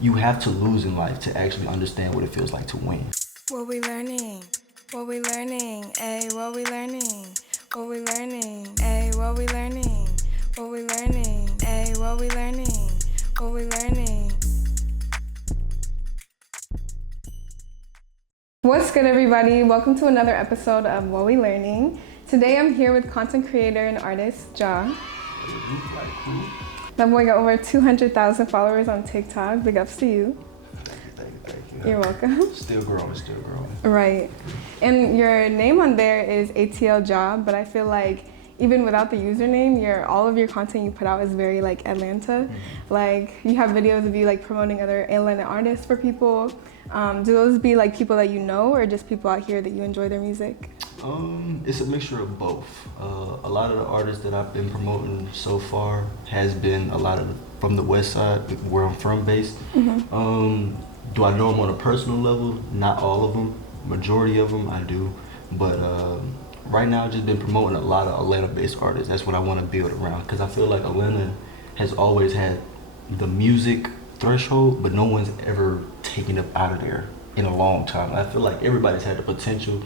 You have to lose in life to actually understand what it feels like to win. What we learning? What we learning? Ayy, what we learning? What we learning? Ayy, what we learning? What we learning? Ayy, what we learning? What we learning? What's good, everybody? Welcome to another episode of What We Learning. Today I'm here with content creator and artist Ja. That boy got over 200,000 followers on TikTok. Big ups to you. Thank you. You're welcome. Still growing. Right. And your name on there is ATL Job, but I feel like even without the username, all of your content you put out is very like Atlanta. Like you have videos of you like promoting other Atlanta artists for people. Do those be like people that you know or just people out here that you enjoy their music? It's a mixture of both. A lot of the artists that I've been promoting so far has been from the west side, where I'm from based. Do I know them on a personal level? Not all of them. Majority of them I do. But right now I've just been promoting a lot of Atlanta-based artists. That's what I want to build around, because I feel like Atlanta has always had the music threshold, but no one's ever taken up out of there in a long time. I feel like everybody's had the potential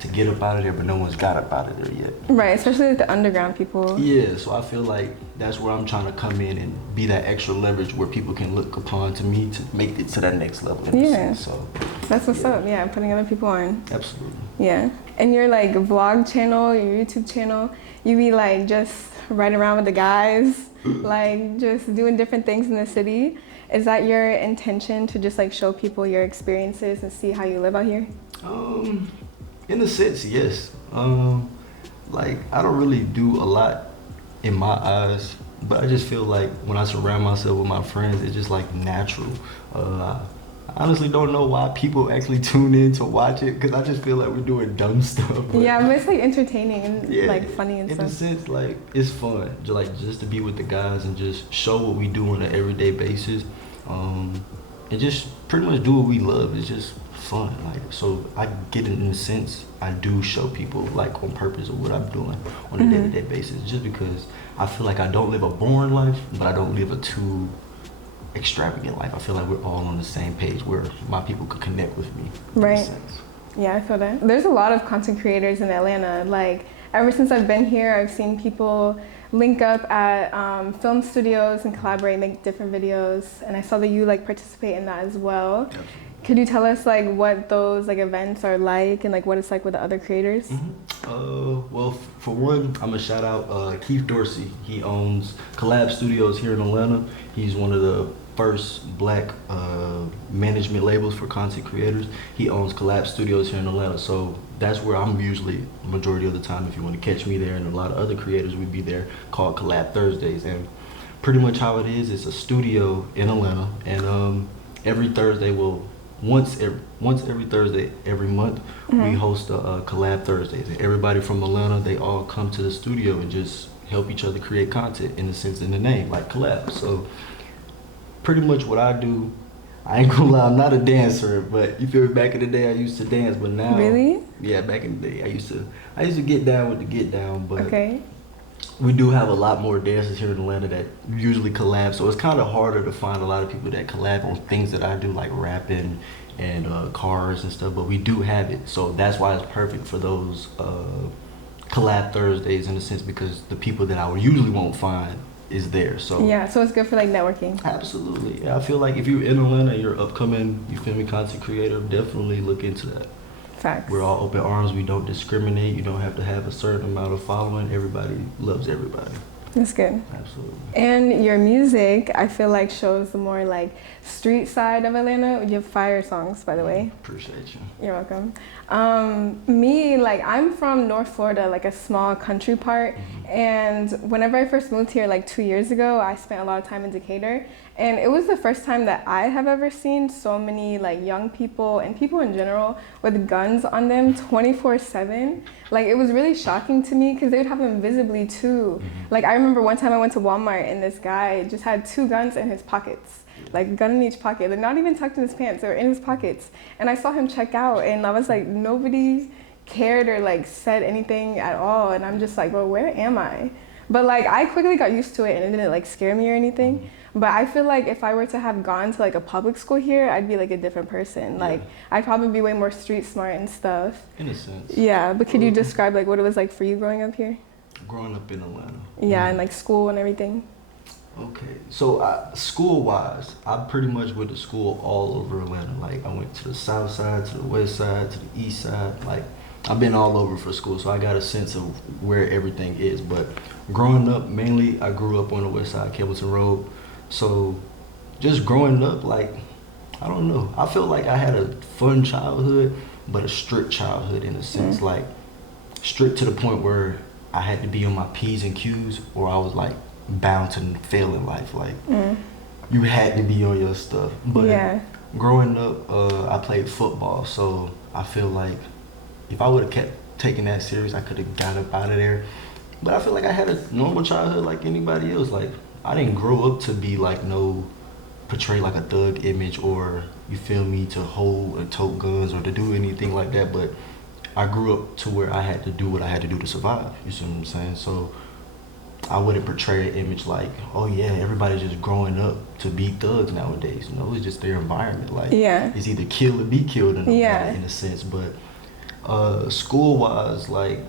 to get up out of there, but no one's got up out of there yet. Right, especially like the underground people. Yeah, so I feel like that's where I'm trying to come in and be that extra leverage where people can look upon to me to make it to that next level. Yeah, so that's what's up. Yeah, putting other people on. Absolutely. Yeah, and your like vlog channel, your YouTube channel, you be like just riding around with the guys, like just doing different things in the city. Is that your intention, to just like show people your experiences and see how you live out here? In a sense, yes. Like I don't really do a lot in my eyes, but I just feel like when I surround myself with my friends, it's just like natural. I honestly don't know why people actually tune in to watch it, because I just feel like we're doing dumb stuff. Yeah, but it's like entertaining and like funny and in stuff. In a sense, like it's fun, just to be with the guys and just show what we do on an everyday basis, and just pretty much do what we love. It's just fun. Like, so I get it in a sense. I do show people like on purpose of what I'm doing on a day-to-day basis, just because I feel like I don't live a boring life, but I don't live a too extravagant life. I feel like we're all on the same page where my people could connect with me. Right. Yeah, I feel that. There's a lot of content creators in Atlanta. Like ever since I've been here, I've seen people link up at film studios and collaborate, make different videos. And I saw that you like participate in that as well. Absolutely. Could you tell us like what those like events are like and like what it's like with the other creators? Well, for one, I'm gonna shout out Keith Dorsey. He owns Collab Studios here in Atlanta. He's one of the first black management labels for content creators. He owns Collab Studios here in Atlanta, so that's where I'm usually majority of the time. If you want to catch me there, and a lot of other creators would be there, called Collab Thursdays. And pretty much how it is, it's a studio in Atlanta, and every Thursday once every Thursday every month, we host a Collab Thursdays, and everybody from Atlanta, they all come to the studio and just help each other create content, in a sense, in the name, like collab. So pretty much what I do, I ain't gonna lie, I'm not a dancer, but you feel me, back in the day I used to dance, but now, really? Yeah, back in the day I used to get down with the get down, but okay. We do have a lot more dancers here in Atlanta that usually collab, so it's kind of harder to find a lot of people that collab on things that I do, like rapping and cars and stuff, but we do have it, so that's why it's perfect for those collab Thursdays, in a sense, because the people that I usually won't find is there. So yeah, so it's good for like networking. Absolutely. Yeah, I feel like if you're in Atlanta, you're upcoming, you feel me, content creator, definitely look into that. Facts. We're all open arms. We don't discriminate. You don't have to have a certain amount of following. Everybody loves everybody. That's good. Absolutely. And your music, I feel like, shows the more like street side of Atlanta. You have fire songs, by the way. Appreciate you. You're welcome. Me, like, I'm from North Florida, like a small country part. And whenever I first moved here, like 2 years ago, I spent a lot of time in Decatur. And it was the first time that I have ever seen so many like young people and people in general with guns on them 24/7. Like it was really shocking to me because they would have them visibly too. Like I remember one time I went to Walmart and this guy just had 2 guns in his pockets. Like a gun in each pocket. They're not even tucked in his pants, they were in his pockets. And I saw him check out and I was like, nobody cared or like said anything at all. And I'm just like, well, where am I? But like I quickly got used to it and it didn't like scare me or anything. But I feel like if I were to have gone to like a public school here, I'd be like a different person. Like I'd probably be way more street smart and stuff. In a sense. Yeah, but could you describe like what it was like for you growing up here? Growing up in Atlanta. Yeah, and like school and everything. Okay, so school-wise, I pretty much went to school all over Atlanta. Like I went to the south side, to the west side, to the east side. Like I've been all over for school, so I got a sense of where everything is. But growing up, mainly I grew up on the west side, Cableton Road. So just growing up, like I don't know, I feel like I had a fun childhood, but a strict childhood in a sense. Like strict to the point where I had to be on my P's and Q's, or I was like bound to fail in life. Like you had to be on your stuff. But growing up, I played football, so I feel like if I would have kept taking that serious, I could have got up out of there. But I feel like I had a normal childhood like anybody else. Like I didn't grow up to be like portray like a thug image, or you feel me, to hold and tote guns or to do anything like that. But I grew up to where I had to do what I had to do to survive. You see what I'm saying? So I wouldn't portray an image like, oh yeah, everybody's just growing up to be thugs nowadays. You know, it's just their environment. Like, it's either kill or be killed in a sense. But school-wise, like,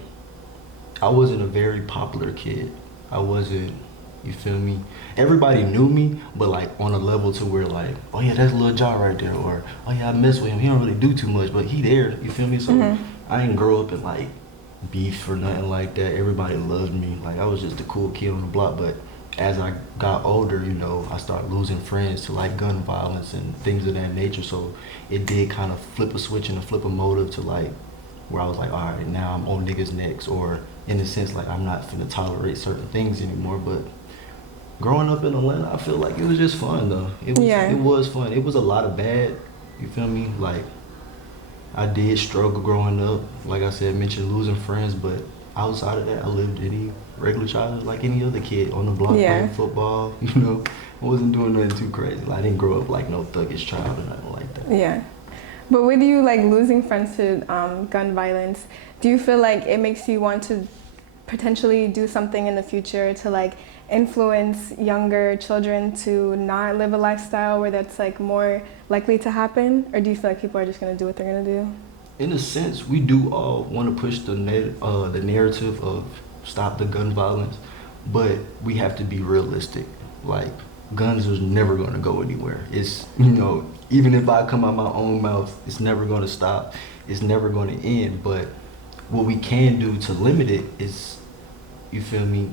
I wasn't a very popular kid. I wasn't, you feel me? Everybody knew me, but like on a level to where like, oh yeah, that's Lil Ja right there, or oh yeah, I mess with him. He don't really do too much, but he there. You feel me? So I didn't grow up in like beef or nothing like that. Everybody loved me. Like I was just the cool kid on the block. But as I got older, you know, I started losing friends to like gun violence and things of that nature. So it did kind of flip a switch and flip a motive to like where I was like, all right, now I'm on niggas' necks, or in a sense like I'm not finna tolerate certain things anymore. But growing up in Atlanta, I feel like it was just fun though. It was fun. It was a lot of bad, you feel me? Like I did struggle growing up. Like I said, mentioned losing friends, but outside of that, I lived any regular childhood like any other kid on the block playing football. You know, I wasn't doing nothing too crazy. Like, I didn't grow up like no thuggish child or nothing like that. Yeah. But with you like losing friends to gun violence, do you feel like it makes you want to potentially do something in the future to like influence younger children to not live a lifestyle where that's like more likely to happen? Or do you feel like people are just gonna do what they're gonna do? In a sense, we do all want to push the narrative of stop the gun violence, but we have to be realistic. Like guns is never gonna go anywhere. It's, you know, even if I come out my own mouth, it's never gonna stop. It's never gonna end. But what we can do to limit it is, you feel me,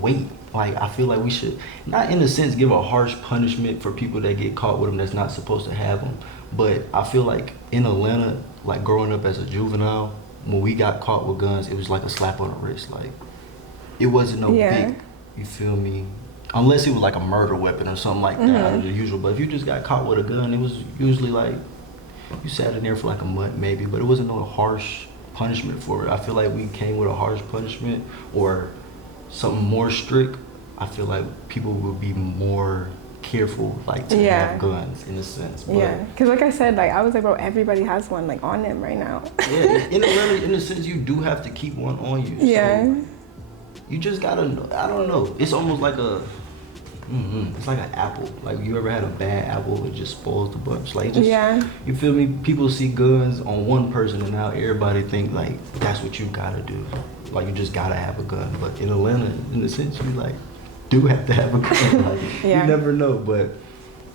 wait. Like, I feel like we should, not in a sense give a harsh punishment for people that get caught with them that's not supposed to have them. But I feel like in Atlanta, like growing up as a juvenile, when we got caught with guns, it was like a slap on the wrist. Like, it wasn't no big, you feel me? Unless it was like a murder weapon or something like that, out of the usual. But if you just got caught with a gun, it was usually like, you sat in there for like a month maybe, but it wasn't no harsh punishment for it. I feel like we came with a harsh punishment or something more strict. I feel like people would be more careful, like, to have guns in a sense. But because like I said, like I was like, bro, everybody has one like on them right now. in Atlanta, in a sense, you do have to keep one on you. So you just gotta, I don't know. It's almost like it's like an apple. Like, you ever had a bad apple, it just spoils the bunch. Like, just, you feel me? People see guns on one person and now everybody think like that's what you gotta do. Like, you just gotta have a gun. But in Atlanta, in a sense, you like do have to have a gun. Like, you never know. But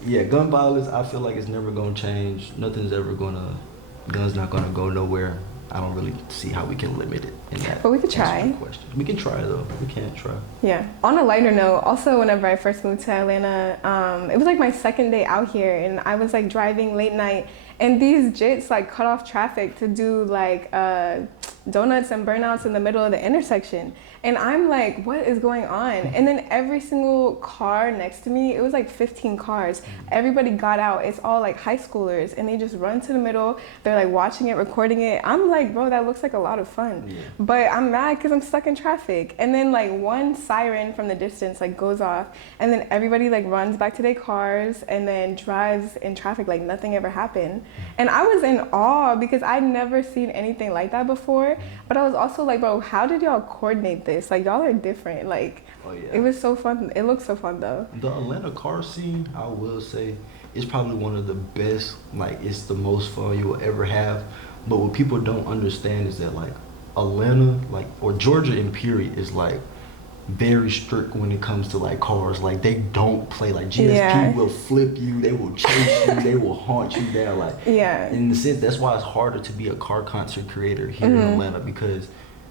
yeah, gun violence, I feel like it's never gonna change. Nothing's ever gonna, gun's not gonna go nowhere. I don't really see how we can limit it in that. But we could try. We can try though. We can't try. Yeah. On a lighter note, also whenever I first moved to Atlanta, it was like my second day out here, and I was like driving late night, and these jits like cut off traffic to do like donuts and burnouts in the middle of the intersection. And I'm like, what is going on? And then every single car next to me, it was like 15 cars. Everybody got out. It's all like high schoolers, and they just run to the middle. They're like watching it, recording it. I'm like, bro, that looks like a lot of fun. But I'm mad because I'm stuck in traffic. And then like one siren from the distance like goes off, and then everybody like runs back to their cars and then drives in traffic like nothing ever happened. And I was in awe because I'd never seen anything like that before. But I was also like, bro, how did y'all coordinate this? Like, y'all are different. Like, Oh yeah. it was so fun. It looked so fun though. The Atlanta car scene, I will say, is probably one of the best. Like, it's the most fun you will ever have. But what people don't understand is that like Atlanta, like, or Georgia in period, is like very strict when it comes to like cars. Like, they don't play. Like, GSP will flip you, they will chase you, they will haunt you down. Like, in the sense, that's why it's harder to be a car concert creator here in Atlanta, because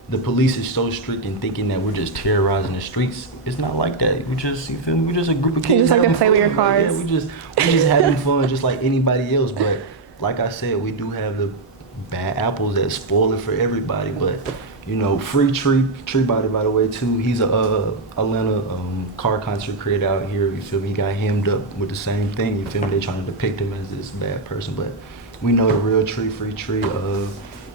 the police is so strict in thinking that we're just terrorizing the streets. It's not like that. We just, you feel me? We're just a group of kids. You just like to play fun. with your cars. Yeah, we just having fun, just like anybody else. But like I said, we do have the bad apples that spoil it for everybody. But you know, Free Tree Body, by the way, too. He's a Atlanta car concert creator out here. You feel me? He got hemmed up with the same thing. You feel me? They trying to depict him as this bad person, but we know the real Tree, Free Tree.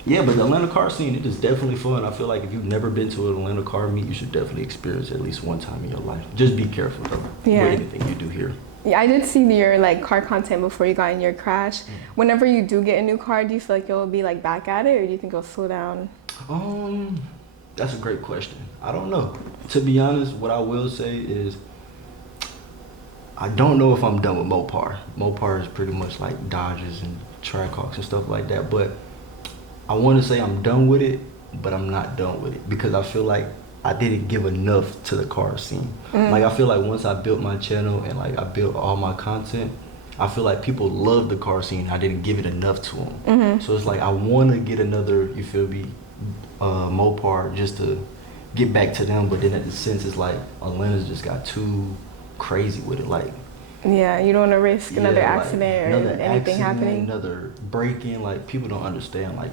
Yeah, but the Atlanta car scene, it is definitely fun. I feel like if you've never been to an Atlanta car meet, you should definitely experience it at least one time in your life. Just be careful though with anything you do here. Yeah, I did see your like car content before you got in your crash. Whenever you do get a new car, do you feel like you'll be like back at it, or do you think it'll slow down? That's a great question. I don't know. To be honest, what I will say is I don't know if I'm done with Mopar. Mopar is pretty much like Dodges and Trackhawks and stuff like that, but I want to say I'm done with it, but I'm not done with it because I feel like I didn't give enough to the car scene. Like, I feel like once I built my channel and like I built all my content, I feel like people love the car scene. I didn't give it enough to them. So it's like I want to get another, you feel me, Mopar just to get back to them, but then at the sense it's like Atlanta's just got too crazy with it. Like, yeah, you don't want to risk another accident or anything happening. Another break-in. Like, people don't understand. Like,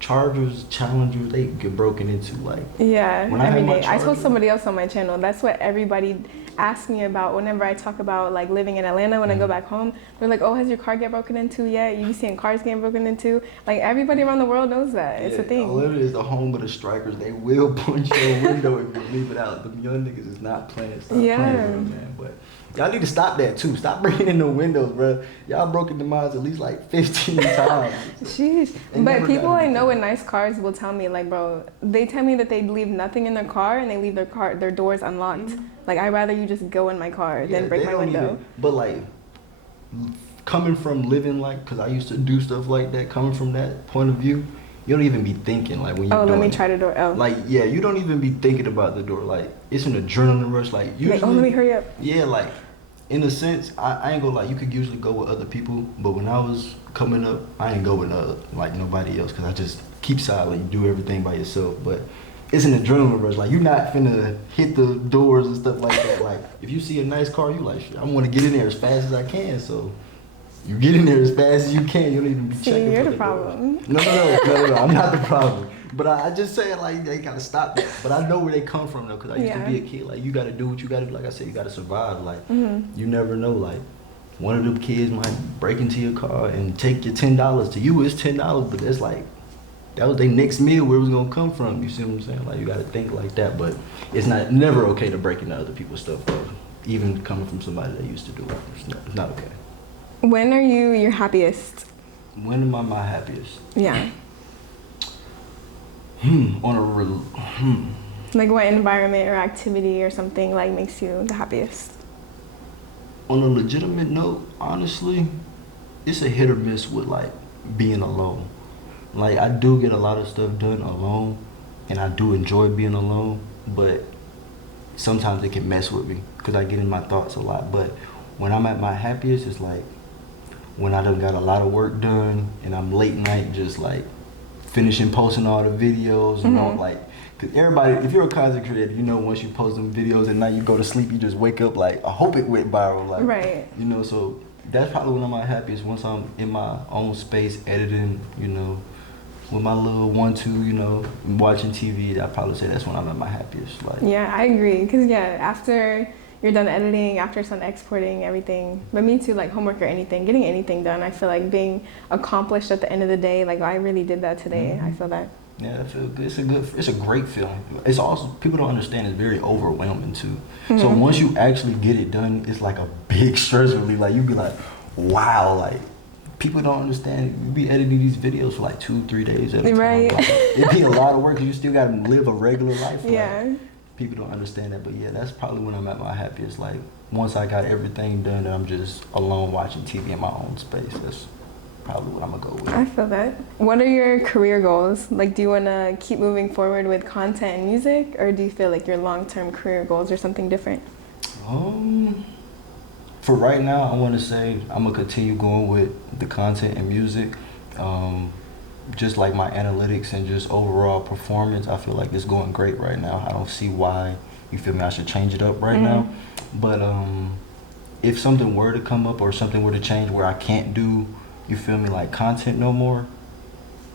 Chargers, Challengers, they get broken into. Like, every day. I told somebody else on my channel, that's what everybody asks me about whenever I talk about like living in Atlanta. When I go back home, they're like, oh, has your car get broken into yet? You be seeing cars getting broken into? Like, everybody around the world knows that. It's a thing. Atlanta is the home of the strikers. They will punch your window if you leave it out. The young niggas is not playing. Stop playing with them, man. But y'all need to stop that too. Stop breaking in the windows, bro. Y'all broken the minds at least like 15 times. Sheesh. But people I know with nice cars will tell me, like, bro, they tell me that they leave nothing in their car and they leave their doors unlocked. Like, I'd rather you just go in my car than break my window. But like, coming from living like, cause I used to do stuff like that, coming from that point of view, you don't even be thinking like when you're let me try the door. Like, yeah, you don't even be thinking about the door. Like, it's an adrenaline rush. Like, usually, let me hurry up. Yeah, like, in a sense, I ain't gonna lie, you could usually go with other people, but when I was coming up, I ain't go with like nobody else, cause I just keep silent, do everything by yourself. But it's an adrenaline rush. Like, you're not finna hit the doors and stuff like that. Like, if you see a nice car, you like, shit, I want to get in there as fast as I can. So you get in there as fast as you can. You don't even be checking. You're for the problem. No, I'm not the problem. But I just say, like, they gotta stop that. But I know where they come from though, cause I used to be a kid. Like, you gotta do what you gotta do. Like I said, you gotta survive. Like, you never know. Like, one of them kids might break into your car and take your $10. To you, it's $10, but that's like, that was their next meal, where it was gonna come from. You see what I'm saying? Like, you gotta think like that. But it's never okay to break into other people's stuff, though. Even coming from somebody that used to do it, it's not okay. When are you your happiest? When am I my happiest? Yeah. Like, what environment or activity or something like makes you the happiest? On a legitimate note, honestly, it's a hit or miss with like being alone. Like, I do get a lot of stuff done alone, and I do enjoy being alone, but sometimes it can mess with me because I get in my thoughts a lot. But when I'm at my happiest, it's like when I done got a lot of work done and I'm late night just like finishing posting all the videos, you know, like, cause everybody, if you're a content creator, you know, once you post them videos at night, you go to sleep, you just wake up like, I hope it went viral, like, you know. So that's probably when I'm my happiest, once I'm in my own space editing, you know, with my little 1-2, you know, watching TV. I'd probably say that's when I'm at my happiest. Like, yeah, I agree, cause after you're done editing, after it's done exporting everything, but me too, like homework or anything, getting anything done, I feel like being accomplished at the end of the day, like, oh, I really did that today. I feel that. Yeah, I feel good. It's a great feeling. It's also, people don't understand, it's very overwhelming too. So once you actually get it done, it's like a big stress relief. Like, you be like, wow, like, people don't understand. You be editing these videos for like 2-3 days at a time. Right. Like, it'd be a lot of work because you still got to live a regular life. Yeah. Like, people don't understand that, but yeah, that's probably when I'm at my happiest. Like once I got everything done and I'm just alone watching TV in my own space. That's probably what I'm gonna go with. I feel that. What are your career goals? Like, do you want to keep moving forward with content and music, or do you feel like your long-term career goals are something different? For right now, I want to say I'm gonna continue going with the content and music. Just like my analytics and just overall performance, I feel like it's going great right now. I don't see why, you feel me, I should change it up right now. But if something were to come up or something were to change where I can't do, you feel me, like content no more,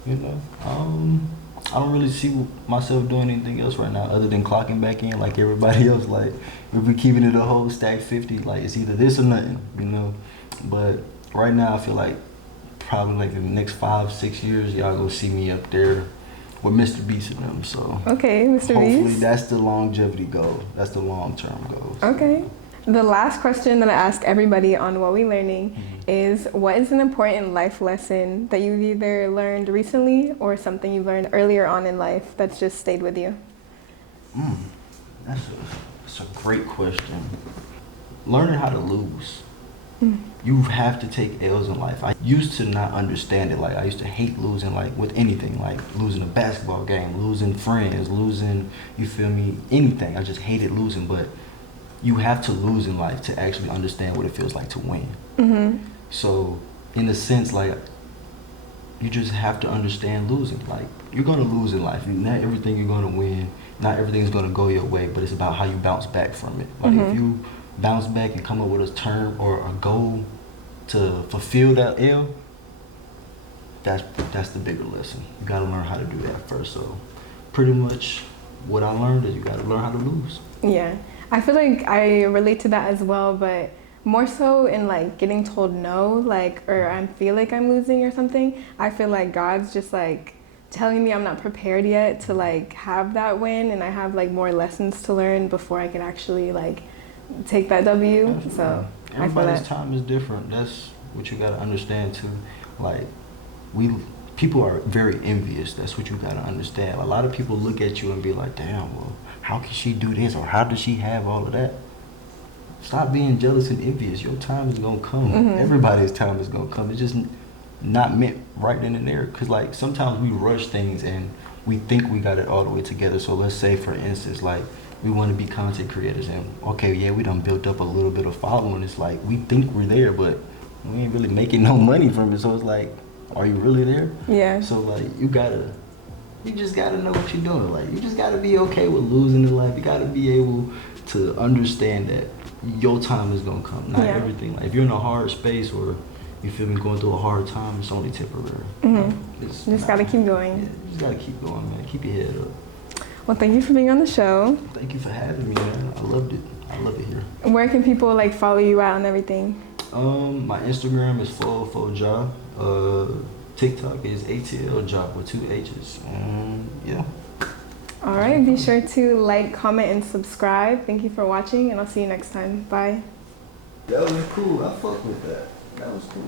you know, I don't really see myself doing anything else right now other than clocking back in like everybody else. Like if we keeping it a whole stack 50, like it's either this or nothing, you know. But right now I feel like probably like in the next 5-6 years, y'all gonna see me up there with Mr. Beast and them. So Okay, Mr. hopefully Beast. that's the longevity goal. That's the long-term goal. Okay. The last question that I ask everybody on What We Learning is, what is an important life lesson that you've either learned recently or something you learned earlier on in life that's just stayed with you? That's a great question. Learning how to lose. You have to take L's in life. I used to not understand it. Like I used to hate losing, like with anything, like losing a basketball game, losing friends, losing, you feel me, anything. I just hated losing, but you have to lose in life to actually understand what it feels like to win. So in a sense, like you just have to understand losing. Like you're gonna lose in life. Not everything you're gonna win. Not everything's gonna go your way, but it's about how you bounce back from it. Like if you bounce back and come up with a term or a goal to fulfill that L, that's the bigger lesson. You gotta learn how to do that first. So pretty much what I learned is you gotta learn how to lose. Yeah. I feel like I relate to that as well, but more so in like getting told no, like, or I feel like I'm losing or something. I feel like God's just like telling me I'm not prepared yet to like have that win, and I have like more lessons to learn before I can actually like take that W. Absolutely. So Everybody's time is different. That's what you gotta understand too. Like people are very envious. That's what you gotta understand. A lot of people look at you and be like, damn, well, how can she do this, or how does she have all of that? Stop being jealous and envious. Your time is gonna come. Everybody's time is gonna come. It's just not meant right then and there. Cause like sometimes we rush things and we think we got it all the way together. So let's say for instance, like we want to be content creators and okay, yeah, we done built up a little bit of following. It's like we think we're there, but we ain't really making no money from it. So it's like, are you really there? Yeah. So like you just gotta know what you're doing. Like you just gotta be okay with losing in life. You gotta be able to understand that your time is gonna come. Not everything. Like if you're in a hard space or you feel me going through a hard time, it's only temporary. You just gotta keep going. Yeah, you just gotta keep going, man. Keep your head up. Well, thank you for being on the show. Thank you for having me, man. I loved it. I love it here. Where can people like follow you out and everything? My Instagram is FoFoJa. TikTok is ATLJa with 2 H's. Yeah. All right, be sure to like, comment, and subscribe. Thank you for watching, and I'll see you next time. Bye. That was cool. I fuck with that. That was cool.